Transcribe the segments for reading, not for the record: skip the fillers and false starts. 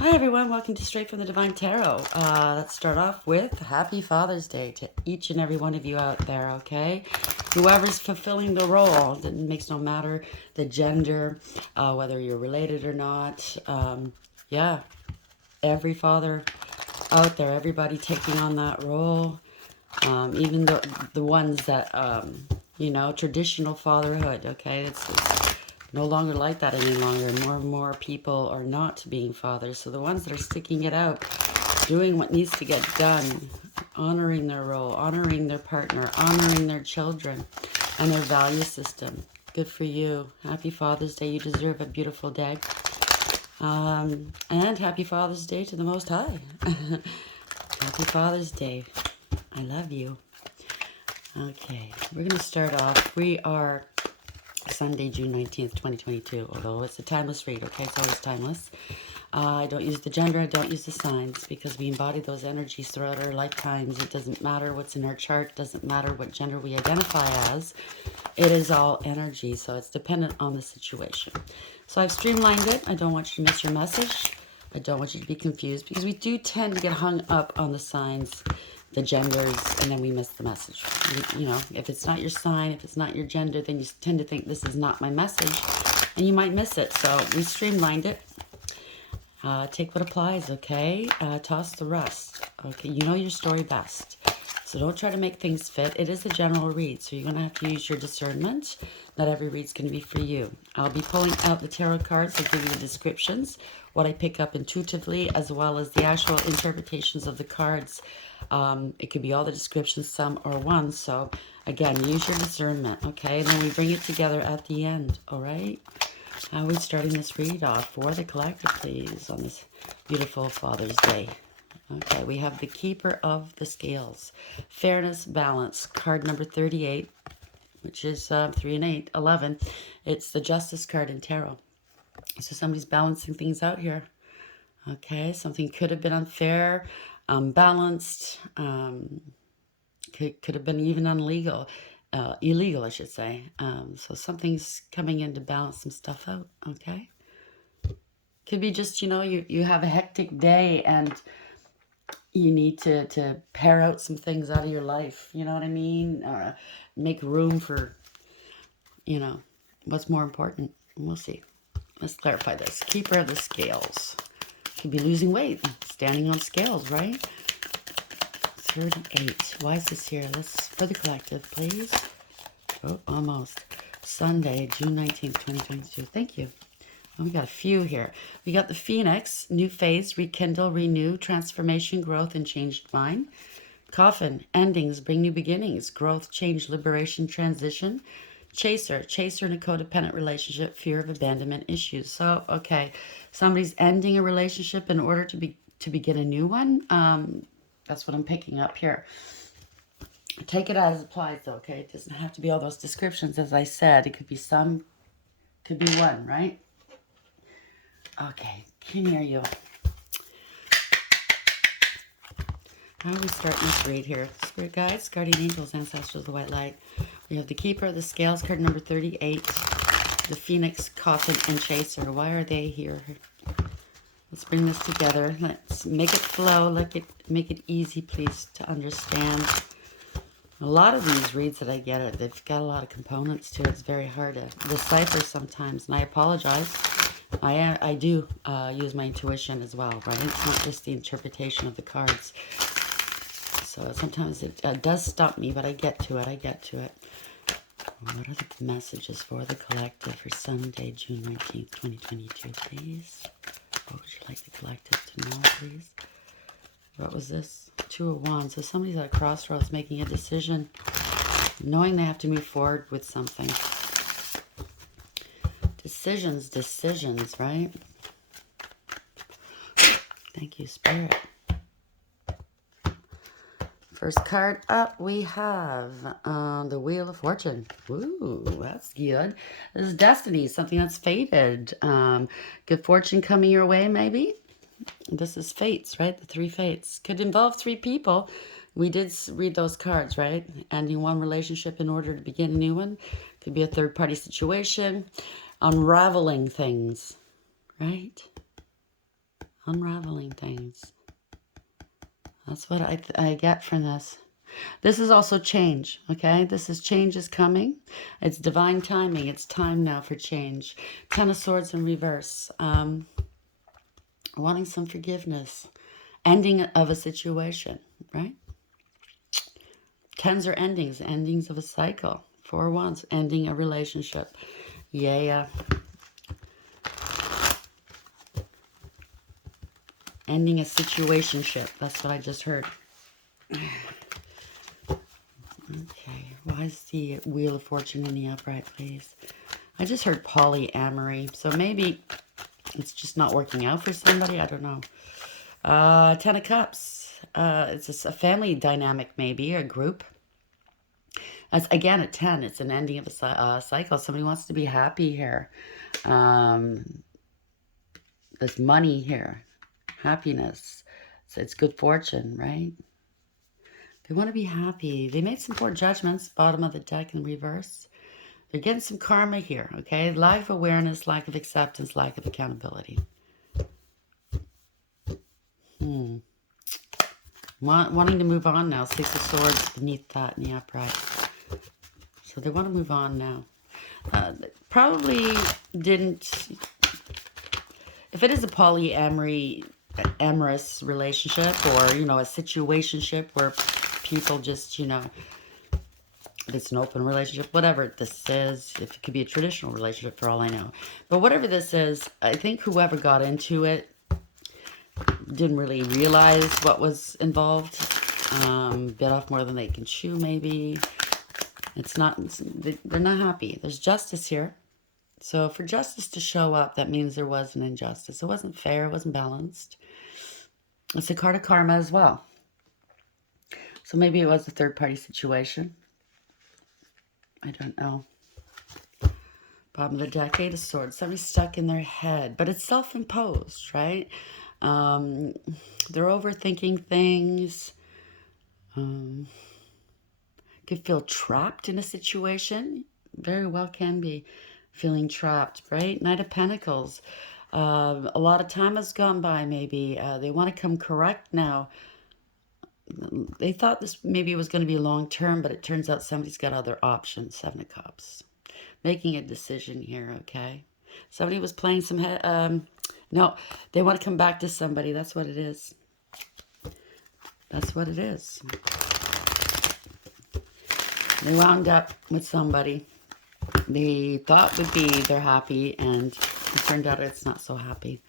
Hi everyone, welcome to Straight from the Divine Tarot. Let's start off with Happy Father's Day to each and every one of you out there, okay? Whoever's fulfilling the role, it makes no matter the gender, whether you're related or not. Yeah, every father out there, everybody taking on that role, even the ones that, traditional fatherhood, okay? It's no longer like that any longer. More and more people are not being fathers. So the ones that are sticking it out, doing what needs to get done, honoring their role, honoring their partner, honoring their children, and their value system. Good for you. Happy Father's Day. You deserve a beautiful day. And happy Father's Day to the Most High. Happy Father's Day. I love you. Okay, we're going to start off. We are Sunday, June 19th, 2022, although it's a timeless read, okay? It's always timeless. I don't use the gender, I don't use the signs, because we embody those energies throughout our lifetimes. It doesn't matter what's in our chart, doesn't matter what gender we identify as. It is all energy, so it's dependent on the situation. So I've streamlined it. I don't want you to miss your message. I don't want you to be confused, because we do tend to get hung up on the signs, the genders, and then we miss the message. You know, if it's not your sign, if it's not your gender, then you tend to think this is not my message, and you might miss it. So we streamlined it. Take what applies, okay? Toss the rest. Okay, you know your story best. So don't try to make things fit. It is a general read, so you're going to have to use your discernment. Not every read's going to be for you. I'll be pulling out the tarot cards. I'll give you the descriptions, what I pick up intuitively, as well as the actual interpretations of the cards. It could be all the descriptions, some or one. So again, use your discernment, okay? And then we bring it together at the end, all right? How are we starting this read off for the collective, please, on this beautiful Father's Day? Okay, we have the Keeper of the Scales. Fairness, balance, card number 38, which is 3 and 8, 11. It's the Justice card in Tarot. So somebody's balancing things out here. Okay, something could have been unfair, unbalanced, could have been even illegal, I should say. So something's coming in to balance some stuff out, okay? Could be just, you have a hectic day and you need to pare out some things out of your life, you know what I mean? Or make room for, what's more important. We'll see. Let's clarify this. Keeper of the Scales. Could be losing weight, standing on scales, right? 38. Why is this here? Let's, for the collective, please. Oh, almost. Sunday, June 19th, 2022. Thank you. Oh, we got a few here. We got the Phoenix, new phase, rekindle, renew, transformation, growth, and changed mind. Coffin, endings, bring new beginnings, growth, change, liberation, transition. Chaser, chaser in a codependent relationship, fear of abandonment issues. So, okay, somebody's ending a relationship in order to begin a new one. That's what I'm picking up here. Take it as applies, though, okay? It doesn't have to be all those descriptions, as I said. It could be some, could be one, right? Okay, can hear you. How are we starting this read here? Spirit guides, guardian angels, ancestors, the white light. We have the Keeper of the Scales, card number 38. The Phoenix, Coffin, and Chaser. Why are they here? Let's bring this together. Let's make it flow. Make it easy, please, to understand. A lot of these reads that I get, they've got a lot of components to it. It's very hard to decipher sometimes, and I apologize. I do use my intuition as well, right? It's not just the interpretation of the cards. So sometimes it does stump me, but I get to it. What are the messages for the collective for Sunday, June 19th, 2022, please? What would you like the collective to know, please? What was this? 2 of Wands. So somebody's at a crossroads making a decision, knowing they have to move forward with something. Decisions, right? Thank you, Spirit. First card up, we have the Wheel of Fortune. Ooh, that's good. This is destiny, something that's fated. Good fortune coming your way, maybe. This is fates, right? The 3 fates. Could involve 3 people. We did read those cards, right? Ending one relationship in order to begin a new one. Could be a third-party situation. Unraveling things, right? Unraveling things. That's what I get from this. This is also change, okay? Change is coming. It's divine timing. It's time now for change. Ten of Swords in reverse. Wanting some forgiveness. Ending of a situation, right? Tens are endings. Endings of a cycle. Four of Wands. Ending a relationship. Yeah. Ending a situationship. That's what I just heard. Okay, why is the Wheel of Fortune in the upright, please? I just heard polyamory, so maybe it's just not working out for somebody. I don't know. Ten of Cups. It's just a family dynamic, maybe, a group. That's, again, at 10, it's an ending of a cycle. Somebody wants to be happy here. There's money here. Happiness. So it's good fortune, right? They want to be happy. They made some poor judgments. Bottom of the deck in reverse. They're getting some karma here, okay? Lack of awareness, lack of acceptance, lack of accountability. Wanting to move on now. Six of Swords beneath that in the upright. So they want to move on now. Probably didn't... If it is a polyamory, amorous relationship, or, you know, a situationship where people just, you know... If it's an open relationship, whatever this is, if it could be a traditional relationship for all I know. But whatever this is, I think whoever got into it didn't really realize what was involved. Bit off more than they can chew, maybe. They're not happy. There's justice here. So for justice to show up, that means there was an injustice. It wasn't fair. It wasn't balanced. It's a card of karma as well. So maybe it was a third-party situation. I don't know. Bottom of the deck, Eight of Swords. Somebody's stuck in their head. But it's self-imposed, right? They're overthinking things. Could feel trapped in a situation. Very well can be feeling trapped, right? Knight of Pentacles. A lot of time has gone by, maybe. They want to come correct now. They thought this maybe was going to be long-term, but it turns out somebody's got other options. Seven of Cups. Making a decision here, okay? Somebody was playing some... no, they want to come back to somebody. That's what it is. That's what it is. They wound up with somebody they thought would be they're happy, and it turned out it's not so happy.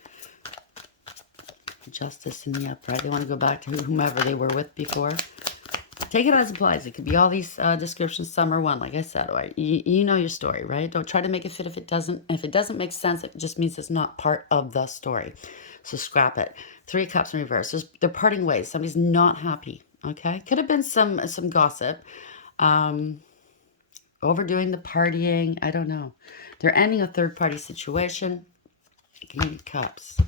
Justice in the upright. They want to go back to whomever they were with before. Take it as it applies. It could be all these descriptions. Some are one, like I said. Right? You know your story, right? Don't try to make it fit if it doesn't. If it doesn't make sense, it just means it's not part of the story. So scrap it. Three of Cups in reverse. They're parting ways. Somebody's not happy. Okay? Could have been some gossip. Overdoing the partying. I don't know. They're ending a third-party situation. King of Cups.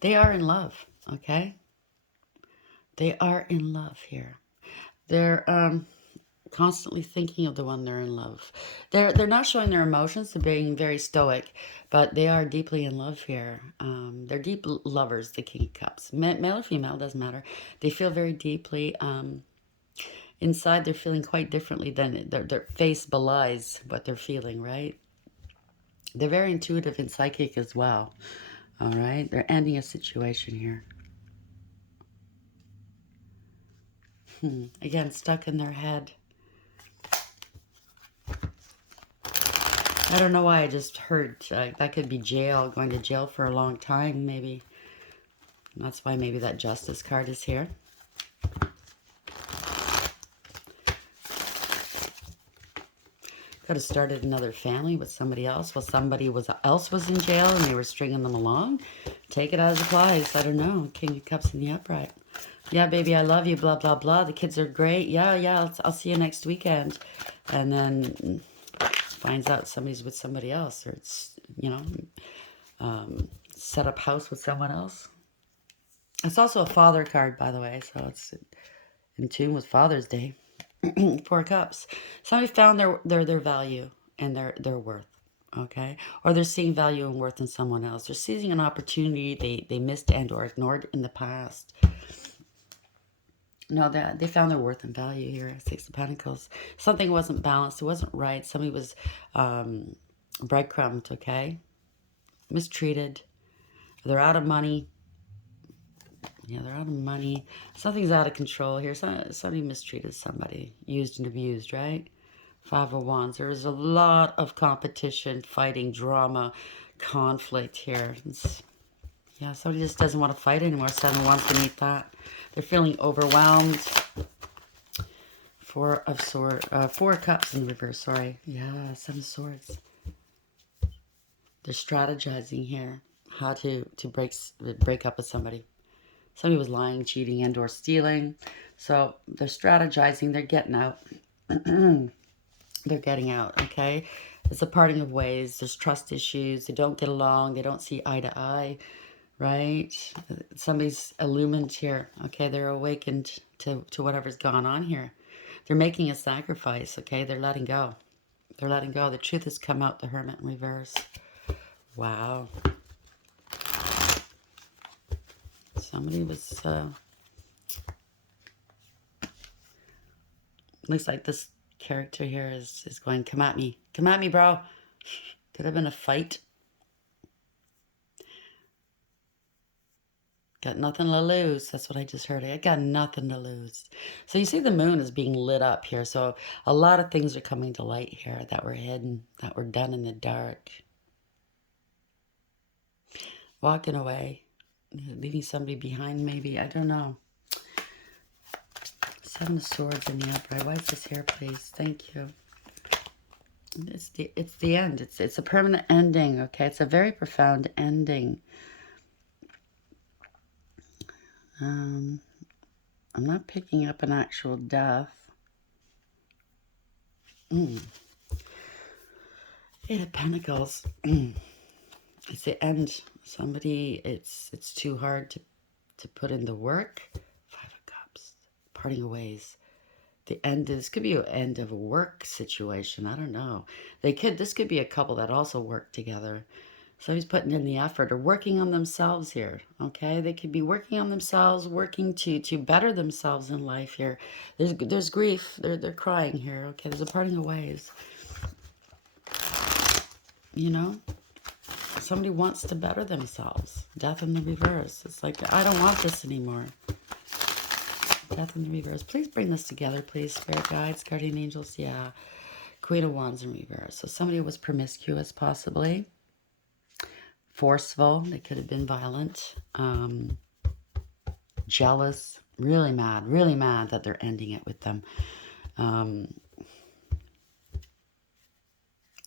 They are in love. Okay? They are in love here. They're constantly thinking of the one they're in love. They're not showing their emotions. They're being very stoic, but they are deeply in love here. They're deep lovers, the King of Cups. Male or female, doesn't matter. They feel very deeply. Inside, they're feeling quite differently than their face belies what they're feeling, right? They're very intuitive and psychic as well. All right? They're ending a situation here. Again, stuck in their head. I don't know why I just heard that could be jail, going to jail for a long time, maybe. And that's why maybe that Justice card is here. Could have started another family with somebody else while somebody else was in jail and they were stringing them along. Take it as it applies. I don't know. King of Cups in the upright. Yeah, baby, I love you, blah, blah, blah. The kids are great. Yeah, I'll see you next weekend. And then finds out somebody's with somebody else, or it's, you know, set up house with someone else. It's also a father card, by the way, so it's in tune with Father's Day. Four of Cups. Somebody found their value and their worth. okay? Or they're seeing value and worth in someone else. They're seizing an opportunity they missed and or ignored in the past. No, that they found their worth and value here. Six of Pentacles. Something wasn't balanced. It wasn't right. Somebody was breadcrumbed, okay? Mistreated. They're out of money. Yeah, they're out of money. Something's out of control here. Somebody mistreated somebody. Used and abused, right? Five of Wands. There is a lot of competition, fighting, drama, conflict here. Yeah, somebody just doesn't want to fight anymore. Seven of Wands beneath that. They're feeling overwhelmed. Four of Cups in reverse, sorry. Yeah, Seven of Swords. They're strategizing here. How to break up with somebody. Somebody was lying, cheating, and or stealing. So they're strategizing. They're getting out. They're getting out, okay? It's a parting of ways. There's trust issues. They don't get along. They don't see eye to eye, right? Somebody's illumined here, okay? They're awakened to whatever's gone on here. They're making a sacrifice, okay? They're letting go. They're letting go. The truth has come out, the Hermit in reverse. Wow. Somebody was... looks like this character here is going, come at me. Come at me, bro. Could have been a fight. Got nothing to lose. That's what I just heard. I got nothing to lose. So you see the moon is being lit up here. So a lot of things are coming to light here that were hidden, that were done in the dark. Walking away. Leaving somebody behind maybe. I don't know. Seven of Swords in the upright. Why is this here, please? Thank you. It's the end. It's a permanent ending, okay? It's a very profound ending. I'm not picking up an actual death. Eight of Pentacles. It's the end. Somebody, it's too hard to put in the work. Five of Cups. Parting of ways. The end. This could be an end of a work situation. I don't know. This could be a couple that also work together. Somebody's putting in the effort or working on themselves here, okay? They could be working on themselves, working to better themselves in life here. There's grief. They're crying here, okay? There's a parting of ways. You know? Somebody wants to better themselves. Death in the reverse. It's like, I don't want this anymore. Death in the reverse. Please bring this together, please. Spirit guides, guardian angels. Yeah. Queen of Wands in reverse. So somebody was promiscuous, possibly. Forceful. They could have been violent. Jealous. Really mad that they're ending it with them.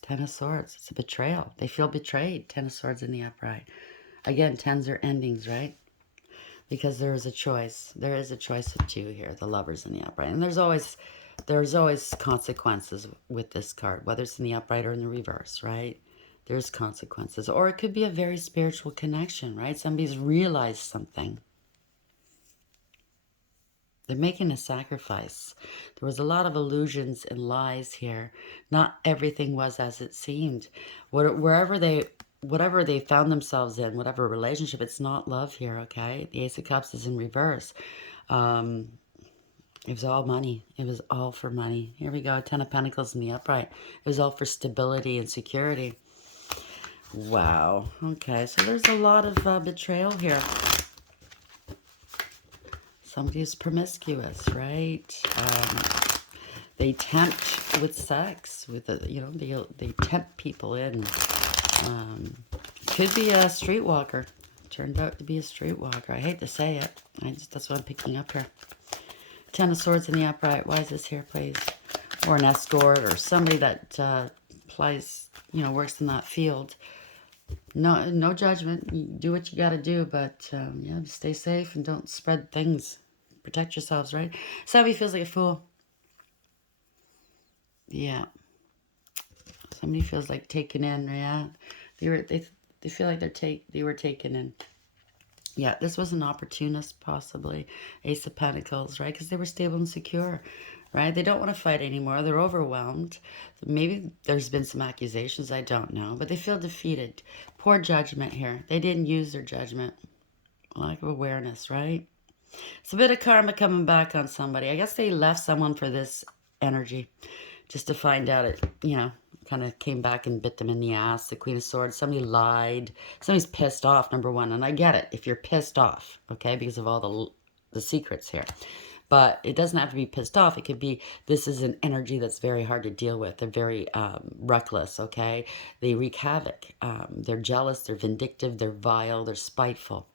Ten of Swords. It's a betrayal. They feel betrayed. Ten of Swords in the upright. Again, tens are endings, right? Because there is a choice. There is a choice of two here. The Lovers in the upright. And there's always consequences with this card, whether it's in the upright or in the reverse, right? There's consequences. Or it could be a very spiritual connection, right? Somebody's realized something. They're making a sacrifice. There was a lot of illusions and lies here. Not everything was as it seemed. Whatever they found themselves in, whatever relationship, it's not love here, okay? The Ace of Cups is in reverse. It was all money. It was all for money. Here we go. Ten of Pentacles in the upright. It was all for stability and security. Wow. Okay, so there's a lot of betrayal here. Somebody's promiscuous, right? They tempt with sex, with they tempt people in. Could be a streetwalker. Turned out to be a streetwalker. I hate to say it. That's what I'm picking up here. Ten of Swords in the upright. Why is this here, please? Or an escort, or somebody that works in that field. No judgment. You do what you got to do, but yeah, stay safe and don't spread things. Protect yourselves, right? Somebody feels like a fool. Yeah. Somebody feels like taken in. Yeah. They feel like they were taken in. Yeah, this was an opportunist, possibly. Ace of Pentacles, right? Because they were stable and secure. right? They don't want to fight anymore. They're overwhelmed. Maybe there's been some accusations, I don't know, but they feel defeated. Poor judgment here. They didn't use their judgment. Lack of awareness, right? It's a bit of karma coming back on somebody. I guess they left someone for this energy just to find out it, kind of came back and bit them in the ass. The Queen of Swords, somebody lied. Somebody's pissed off, number one. And I get it if you're pissed off, okay, because of all the secrets here. But it doesn't have to be pissed off. It could be, this is an energy that's very hard to deal with. They're very reckless, okay? They wreak havoc. They're jealous, they're vindictive, they're vile, they're spiteful.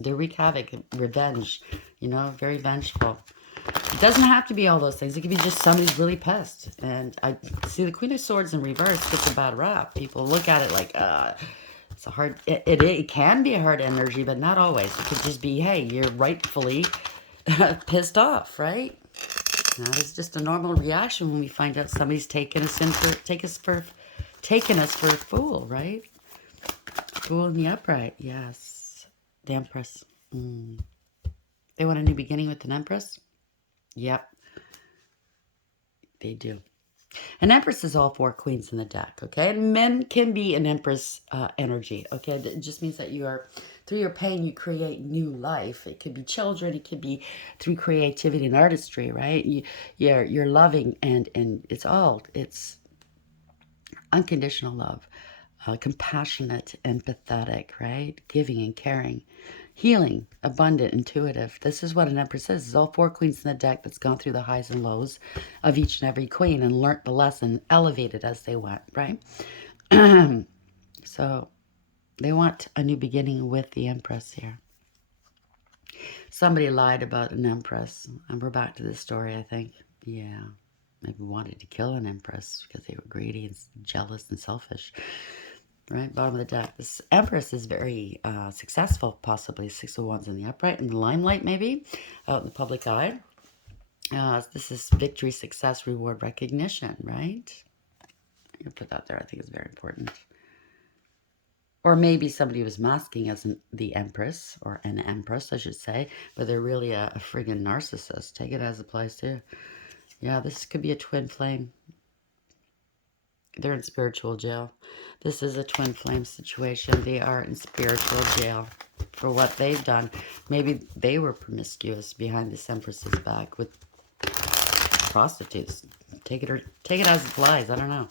They wreak havoc, revenge, very vengeful. It doesn't have to be all those things. It could be just somebody's really pissed. And I see the Queen of Swords in reverse gets a bad rap. People look at it like, it's a hard, it can be a hard energy, but not always. It could just be, hey, you're rightfully pissed off, right? That is just a normal reaction when we find out somebody's taking us for a fool, right? Fool in the upright, yes. The Empress. They want a new beginning with an Empress? Yep. They do. An Empress is all four queens in the deck, okay? And men can be an Empress energy, okay? It just means that you are, through your pain, you create new life. It could be children. It could be through creativity and artistry, right? You're loving, and it's unconditional love, compassionate, empathetic, right? Giving and caring. Healing, abundant, intuitive. This is what an Empress is. It's all four queens in the deck that's gone through the highs and lows of each and every queen and learnt the lesson, elevated as they went, right? So they want a new beginning with the Empress here. Somebody lied about an Empress. And we're back to this story, I think. Yeah. Maybe wanted to kill an Empress because they were greedy and jealous and selfish. Right, bottom of the deck. This Empress is very successful, possibly. Six of Wands in the upright, in the limelight, maybe, out in the public eye. This is victory, success, reward, recognition, right? I'm going to put that there. I think it's very important. Or maybe somebody was masking as the Empress, or an Empress, I should say, but they're really a friggin' narcissist. Take it as applies too. Yeah, this could be a twin flame. They're in spiritual jail. This is a twin flame situation. They are in spiritual jail for what they've done. Maybe they were promiscuous behind this Empress's back with prostitutes. Take it as it flies. I don't know.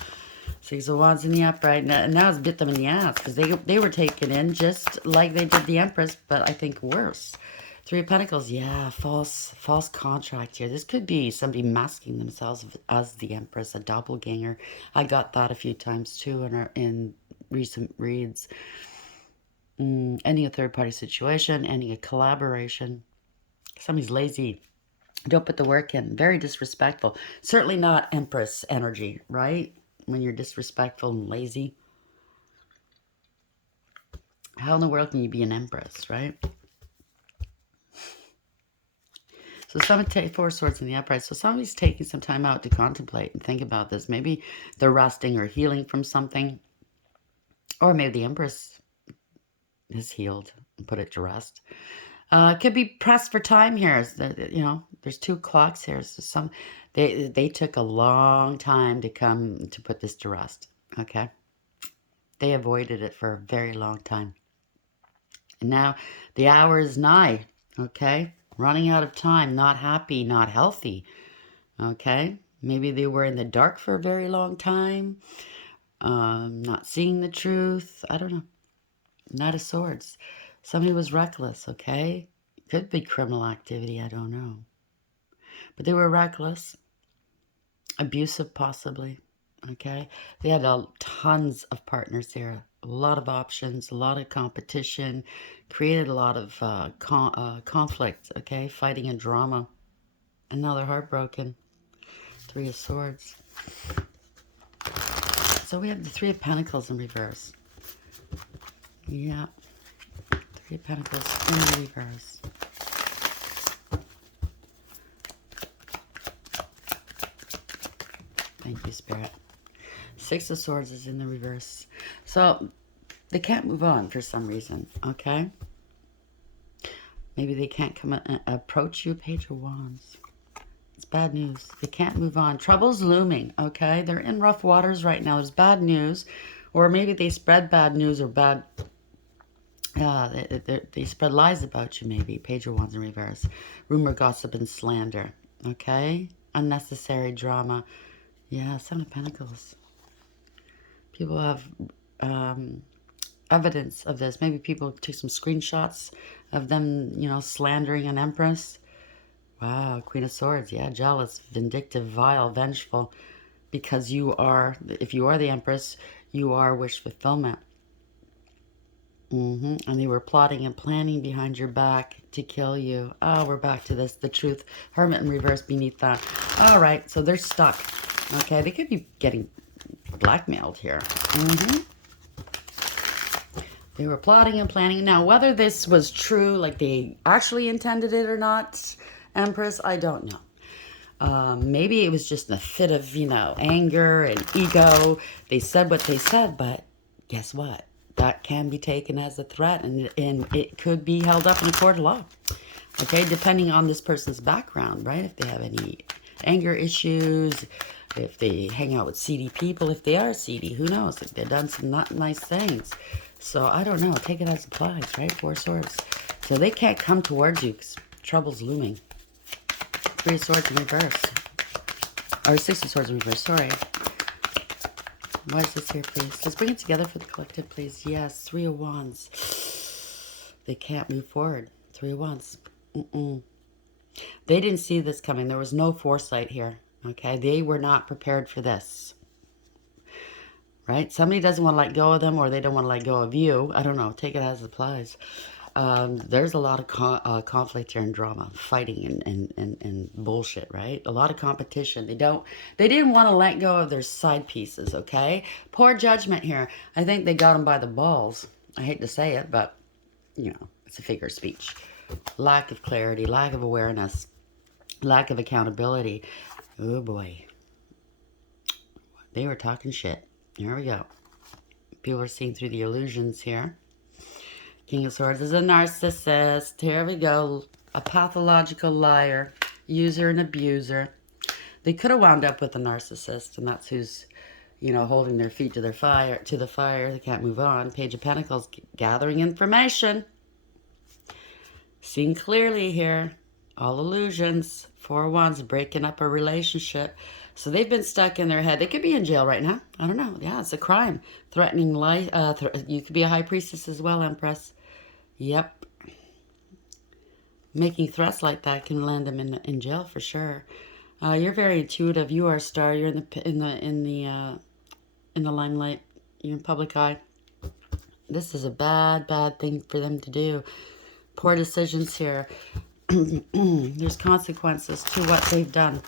Six of Wands in the upright. Now it's bit them in the ass because they were taken in just like they did the Empress, but I think worse. Three of Pentacles, yeah, false contract here. This could be somebody masking themselves as the Empress, a doppelganger. I got that a few times too in recent reads. Ending a third-party situation, ending a collaboration. Somebody's lazy. Don't put the work in. Very disrespectful. Certainly not Empress energy, right? When you're disrespectful and lazy. How in the world can you be an Empress, right? So someone take Four Swords in the upright. So somebody's taking some time out to contemplate and think about this. Maybe they're resting or healing from something. Or maybe the Empress is healed and put it to rest. Could be pressed for time here. There's two clocks here. So they took a long time to come to put this to rest. Okay. They avoided it for a very long time. And now the hour is nigh. Okay. Running out of time, not happy, not healthy. Okay. Maybe they were in the dark for a very long time. Not seeing the truth. I don't know. Knight of Swords. Somebody was reckless, okay? Could be criminal activity, I don't know. But they were reckless. Abusive, possibly. Okay? They had tons of partners there. A lot of options, a lot of competition. Created a lot of conflict, okay? Fighting and drama. And now they're heartbroken. Three of Swords. So we have the Three of Pentacles in reverse. Yeah. Three of Pentacles in reverse. Thank you, Spirit. Six of Swords is in the reverse. So they can't move on for some reason, okay? Maybe they can't come and approach you. Page of Wands. It's bad news. They can't move on. Trouble's looming, okay? They're in rough waters right now. There's bad news. Or maybe they spread bad news or bad... they spread lies about you, maybe. Page of Wands in reverse. Rumor, gossip, and slander, okay? Unnecessary drama. Yeah, Seven of Pentacles. People have evidence of this. Maybe people took some screenshots of them, you know, slandering an empress. Wow, Queen of Swords. Yeah, jealous, vindictive, vile, vengeful. Because you are, if you are the empress, you are wish fulfillment. And they were plotting and planning behind your back to kill you. Oh, we're back to this. The truth. Hermit in reverse beneath that. All right, so they're stuck. Okay, they could be getting blackmailed here. They were plotting and planning. Now, whether this was true, like they actually intended it or not, Empress, I don't know. Maybe it was just a fit of, you know, anger and ego. They said what they said, but guess what? That can be taken as a threat, and it could be held up in a court of law. Okay, depending on this person's background, right? If they have any anger issues, if they hang out with seedy people, if they are seedy, who knows? If they've done some not nice things. So, I don't know. Take it as it applies, right? Four of Swords. So, they can't come towards you because trouble's looming. Three of Swords in reverse. Or Six of Swords in reverse, sorry. Why is this here, please? Let's bring it together for the collective, please. Yes, Three of Wands. They can't move forward. Three of Wands. They didn't see this coming. There was no foresight here. Okay, they were not prepared for this. Right? Somebody doesn't want to let go of them, or they don't want to let go of you. I don't know. Take it as it applies. There's a lot of conflict here and drama, fighting and bullshit, right? A lot of competition. They didn't want to let go of their side pieces, okay? Poor judgment here. I think they got them by the balls. I hate to say it, but, you know, it's a figure of speech. Lack of clarity, lack of awareness, lack of accountability. Oh, boy. They were talking shit. Here we go. People are seeing through the illusions here. King of Swords is a narcissist. Here we go. A pathological liar. User and abuser. They could have wound up with a narcissist, and that's who's, you know, holding their feet to the fire. They can't move on. Page of Pentacles, gathering information. Seeing clearly here. All illusions. Four of Wands, breaking up a relationship. So they've been stuck in their head. They could be in jail right now. I don't know. Yeah, it's a crime. Threatening life. You could be a high priestess as well, Empress. Yep. Making threats like that can land them in jail for sure. You're very intuitive. You are a star. You're in the limelight. You're in public eye. This is a bad thing for them to do. Poor decisions here. There's consequences to what they've done.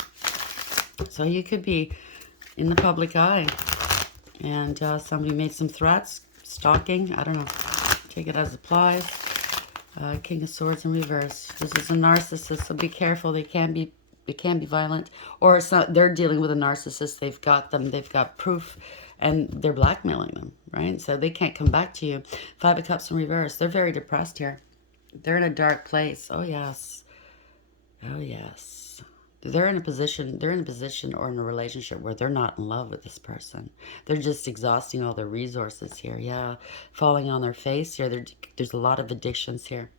So you could be in the public eye, and somebody made some threats, stalking. I don't know. Take it as it applies. King of Swords in reverse. This is a narcissist, so be careful. They can be violent, or it's not, they're dealing with a narcissist. They've got them. They've got proof, and they're blackmailing them, right? So they can't come back to you. Five of Cups in reverse. They're very depressed here. They're in a dark place. Oh yes. Oh yes. They're in a position or in a relationship where they're not in love with this person. They're just exhausting all their resources here. Yeah, falling on their face here. There's a lot of addictions here.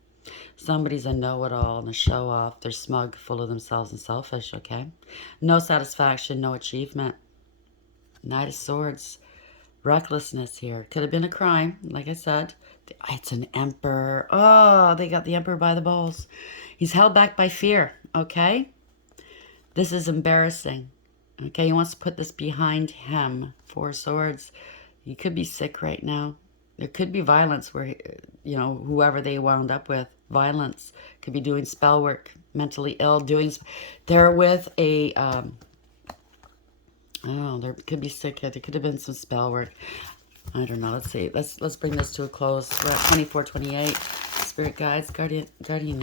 Somebody's a know-it-all and a show-off. They're smug, full of themselves, and selfish, okay? No satisfaction, no achievement. Knight of Swords. Recklessness here. Could have been a crime, like I said. It's an emperor. Oh, they got the emperor by the balls. He's held back by fear, okay? This is embarrassing. Okay, he wants to put this behind him. Four Swords. You could be sick right now. There could be violence where, you know, whoever they wound up with, violence. Could be doing spell work, mentally ill, they're with a, there could be sick. There could have been some spell work. I don't know. Let's see. Let's bring this to a close. We're at 24:28. Spirit guides, guardian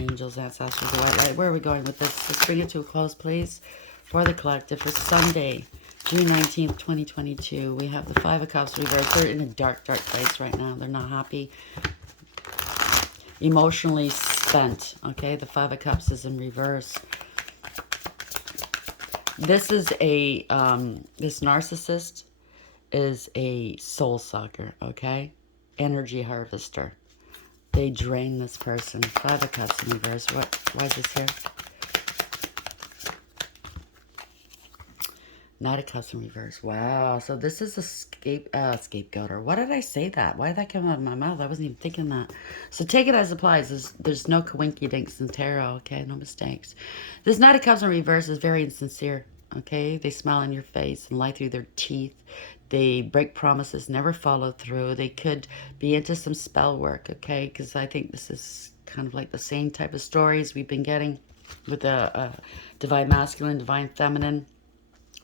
angels, ancestors, the white light. Where are we going with this? Let's bring it to a close, please. For the collective, for Sunday, June 19th, 2022. We have the Five of Cups reversed. They're in a dark place right now. They're not happy. Emotionally spent. Okay, the Five of Cups is in reverse. This is a, this narcissist is a soul sucker, okay? Energy harvester. They drain this person. Five of Cups in reverse. Why is this here? Knight of Cups in reverse. Wow. So this is a scapegoat. Or why did I say that? Why did that come out of my mouth? I wasn't even thinking that. So take it as applies. There's no coinky dinks in tarot, okay? No mistakes. This Knight of Cups in reverse is very insincere, okay? They smile in your face and lie through their teeth. They break promises, never follow through. They could be into some spell work, okay? Because I think this is kind of like the same type of stories we've been getting with the divine masculine, divine feminine.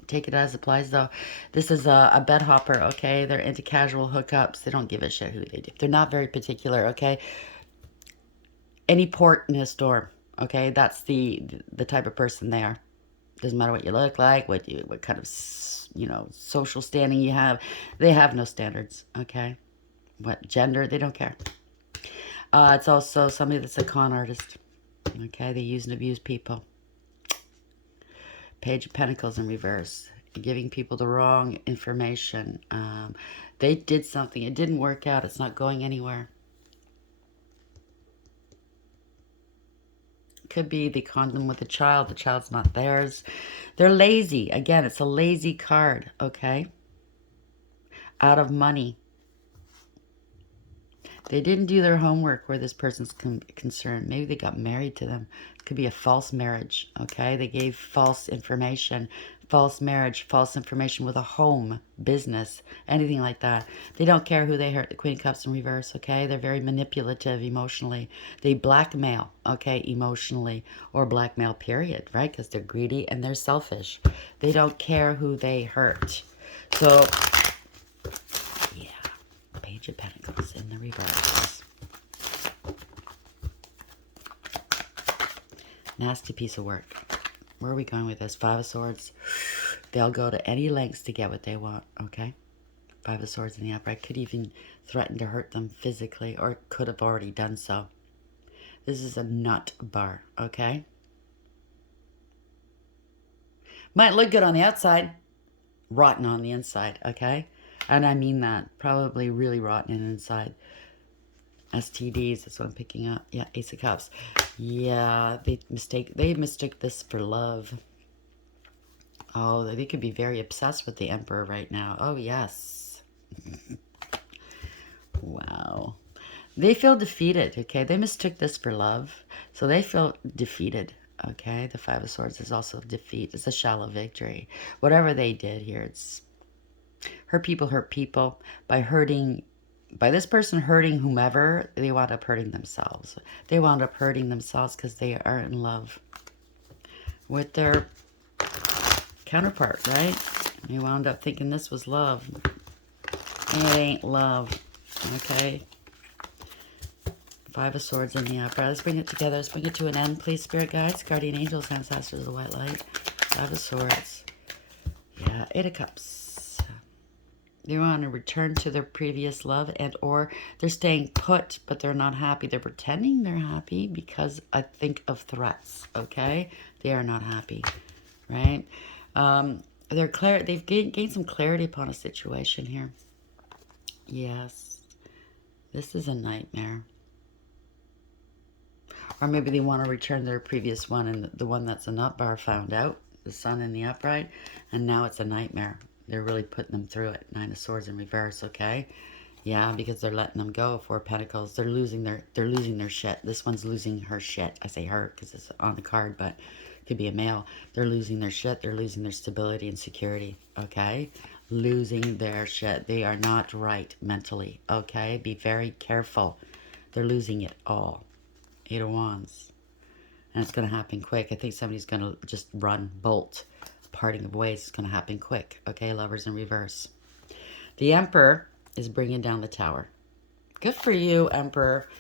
Take it as applies, though. This is a bed hopper, okay? They're into casual hookups. They don't give a shit who they do. They're not very particular, okay? Any port in a storm, okay? That's the type of person they are. Doesn't matter what you look like, what kind of, you know, social standing you have. They have no standards, okay? What gender, they don't care. It's also somebody that's a con artist, okay? They use and abuse people. Page of Pentacles in reverse. Giving people the wrong information. They did something. It didn't work out. It's not going anywhere. Could be they conned them with a child. The child's not theirs. They're lazy. Again, it's a lazy card, okay? Out of money. They didn't do their homework where this person's concerned. Maybe they got married to them. It could be a false marriage, okay? They gave false information, false marriage, false information with a home, business, anything like that. They don't care who they hurt. The Queen of Cups in reverse, okay? They're very manipulative emotionally. They blackmail, okay, emotionally, or blackmail, period, right? Because they're greedy and they're selfish. They don't care who they hurt. So, yeah. Page of Pentacles in the reverse. Nasty piece of work. Where are we going with this? Five of Swords. They'll go to any lengths to get what they want, okay? Five of Swords in the upright. Could even threaten to hurt them physically, or could have already done so. This is a nut bar, okay? Might look good on the outside, rotten on the inside, okay? And I mean that. Probably really rotten inside. STDs, that's what I'm picking up. Yeah, Ace of Cups. Yeah, they mistook this for love. Oh, they could be very obsessed with the Emperor right now. Oh, yes. Wow. They feel defeated, okay? They mistook this for love. So they feel defeated, okay? The Five of Swords is also defeat. It's a shallow victory. Whatever they did here, it's hurt people by this person hurting whomever. They wound up hurting themselves. They wound up hurting themselves because they are in love with their counterpart, right? They wound up thinking this was love. It ain't love, okay? Five of Swords in the upright. Let's bring it together. Let's bring it to an end, please, Spirit Guides, Guardian Angels, Ancestors of the White Light. Five of Swords. Yeah, Eight of Cups. They want to return to their previous love, and or they're staying put, but they're not happy. They're pretending they're happy because I think of threats, okay? They are not happy, right? They've gained some clarity upon a situation here. Yes. This is a nightmare. Or maybe they want to return their previous one, and the one that's a nut bar found out, the Sun in the upright, and now it's a nightmare. They're really putting them through it. Nine of Swords in reverse, okay? Yeah, because they're letting them go. Four of Pentacles. They're losing their shit. This one's losing her shit. I say her because it's on the card, but it could be a male. They're losing their shit. They're losing their stability and security, okay? Losing their shit. They are not right mentally, okay? Be very careful. They're losing it all. Eight of Wands. And it's going to happen quick. I think somebody's going to just run, bolt. Parting of ways is going to happen quick. Okay, Lovers in reverse. The Emperor is bringing down the Tower. Good for you, Emperor.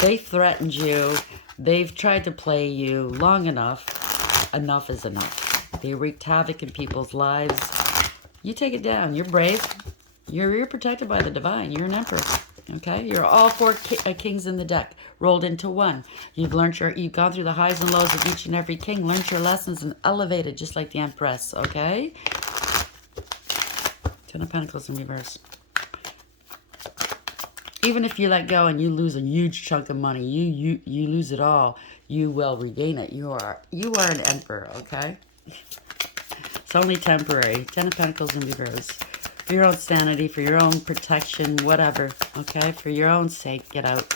They threatened you. They've tried to play you long enough. Enough is enough. They wreaked havoc in people's lives. You take it down. You're brave. You're protected by the divine. You're an Emperor. Okay, you're all four kings in the deck rolled into one. You've gone through the highs and lows of each and every king, learned your lessons, and elevated just like the Empress. Okay, Ten of Pentacles in reverse. Even if you let go and you lose a huge chunk of money, you lose it all, you will regain it. You are an emperor. Okay, it's only temporary. Ten of Pentacles in reverse. For your own sanity, for your own protection, whatever. Okay, for your own sake, get out.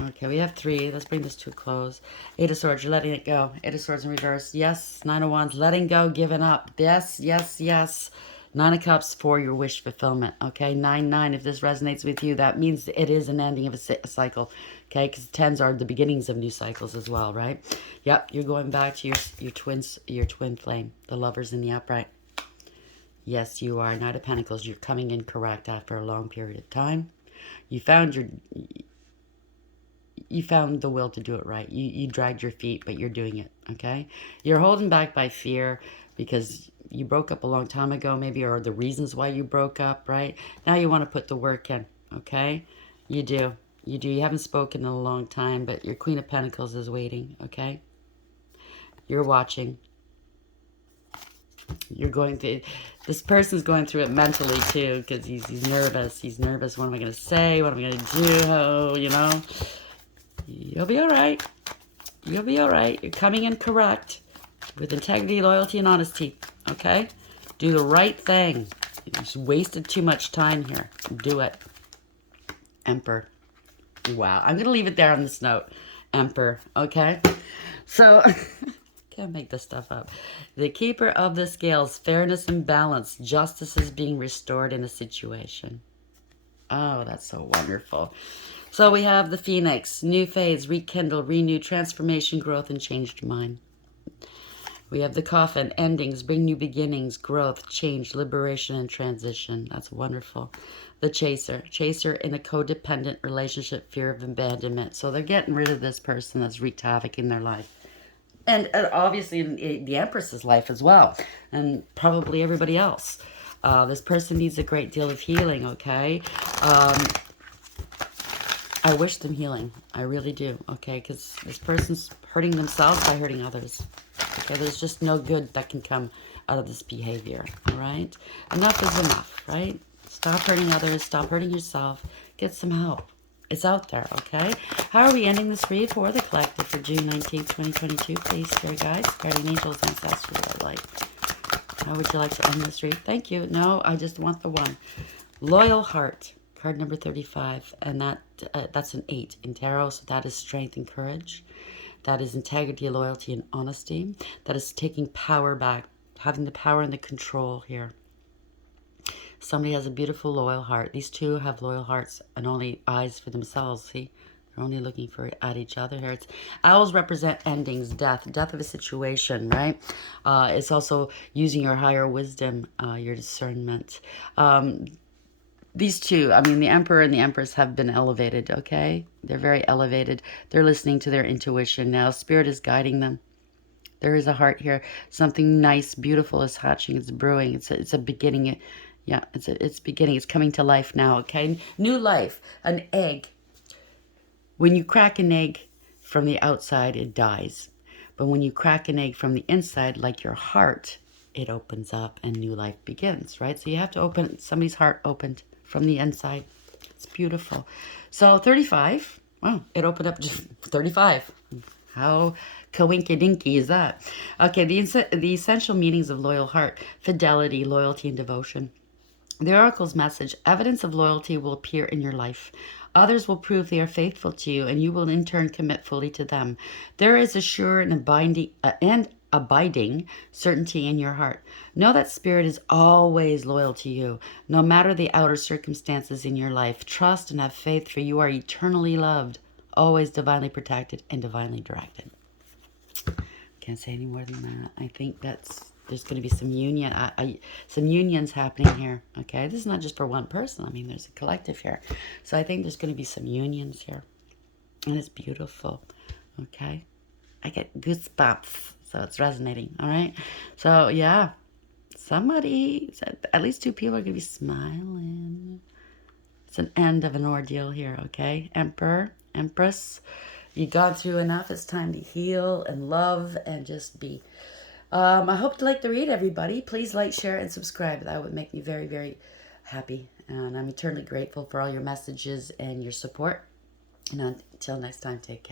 Okay, we have three. Let's bring this to a close. Eight of Swords, you're letting it go. Eight of Swords in reverse. Yes. Nine of Wands, letting go, giving up. Yes, yes, yes. Nine of Cups for your wish fulfillment. Okay, 9-9. If this resonates with you, that means it is an ending of a cycle. Okay, because tens are the beginnings of new cycles as well, right? Yep, you're going back to your twin flame, the lovers in the upright. Yes, you are. Knight of Pentacles, you're coming in correct after a long period of time. You found the will to do it right. You dragged your feet, but you're doing it, okay? You're holding back by fear because you broke up a long time ago maybe, or the reasons why you broke up, right? Now you want to put the work in, okay? You do. You do. You haven't spoken in a long time, but your Queen of Pentacles is waiting, okay? You're watching. You're going through, this person's going through it mentally too because he's nervous. He's nervous. What am I going to say? What am I going to do? Oh, you know? You'll be all right. You'll be all right. You're coming in correct with integrity, loyalty, and honesty. Okay? Do the right thing. You just wasted too much time here. Do it. Emperor. Wow. I'm going to leave it there on this note. Emperor. Okay? So, can't make this stuff up. The keeper of the scales, fairness and balance. Justice is being restored in a situation. Oh, that's so wonderful. So we have the Phoenix, new phase, rekindle, renew, transformation, growth, and changed mind. We have the Coffin, endings, bring new beginnings, growth, change, liberation, and transition. That's wonderful. The Chaser, chaser in a codependent relationship, fear of abandonment. So they're getting rid of this person that's wreaked havoc in their life. And obviously in the Empress's life as well. And probably everybody else. This person needs a great deal of healing, okay? I wish them healing. I really do, okay? Because this person's hurting themselves by hurting others. Okay, there's just no good that can come out of this behavior, all right? Enough is enough, right? Stop hurting others. Stop hurting yourself. Get some help. It's out there, okay? How are we ending this read for the collective for June 19th, 2022? Please, Spirit Guides, Guardian Angels, Ancestors, I like. How would you like to end this read? Thank you. No, I just want the one. Loyal Heart. Card number 35, and that's an 8 in tarot, so that is strength and courage. That is integrity, loyalty, and honesty. That is taking power back, having the power and the control here. Somebody has a beautiful loyal heart. These two have loyal hearts and only eyes for themselves, see? They're only looking at each other here. Owls represent endings, death of a situation, right? It's also using your higher wisdom, your discernment. These two, I mean, the Emperor and the Empress have been elevated, okay? They're very elevated. They're listening to their intuition now. Spirit is guiding them. There is a heart here. Something nice, beautiful is hatching. It's brewing. It's a beginning. Yeah, it's beginning. It's coming to life now, okay? New life. An egg. When you crack an egg from the outside, it dies. But when you crack an egg from the inside, like your heart, it opens up and new life begins, right? So you have to open, somebody's heart opened from the inside. It's beautiful. So 35. Wow, it opened up to 35. How coinky-dinky is that? Okay, the essential meanings of loyal heart: fidelity, loyalty, and devotion. The oracle's message: evidence of loyalty will appear in your life. Others will prove they are faithful to you, and you will in turn commit fully to them. There is a sure and abiding certainty in your heart. Know that Spirit is always loyal to you, no matter the outer circumstances in your life. Trust and have faith, for you are eternally loved, always divinely protected, and divinely directed. Can't say any more than that. I think there's going to be some union, some unions happening here. Okay, this is not just for one person. I mean, there's a collective here, so I think there's going to be some unions here, and it's beautiful. Okay, I get goosebumps, so it's resonating. All right, so yeah, somebody, at least two people are going to be smiling. It's an end of an ordeal here, okay? Emperor, Empress, you've gone through enough. It's time to heal and love and just be. I hope you like the read, everybody. Please like, share, and subscribe. That would make me very, very happy. And I'm eternally grateful for all your messages and your support. And until next time, take care.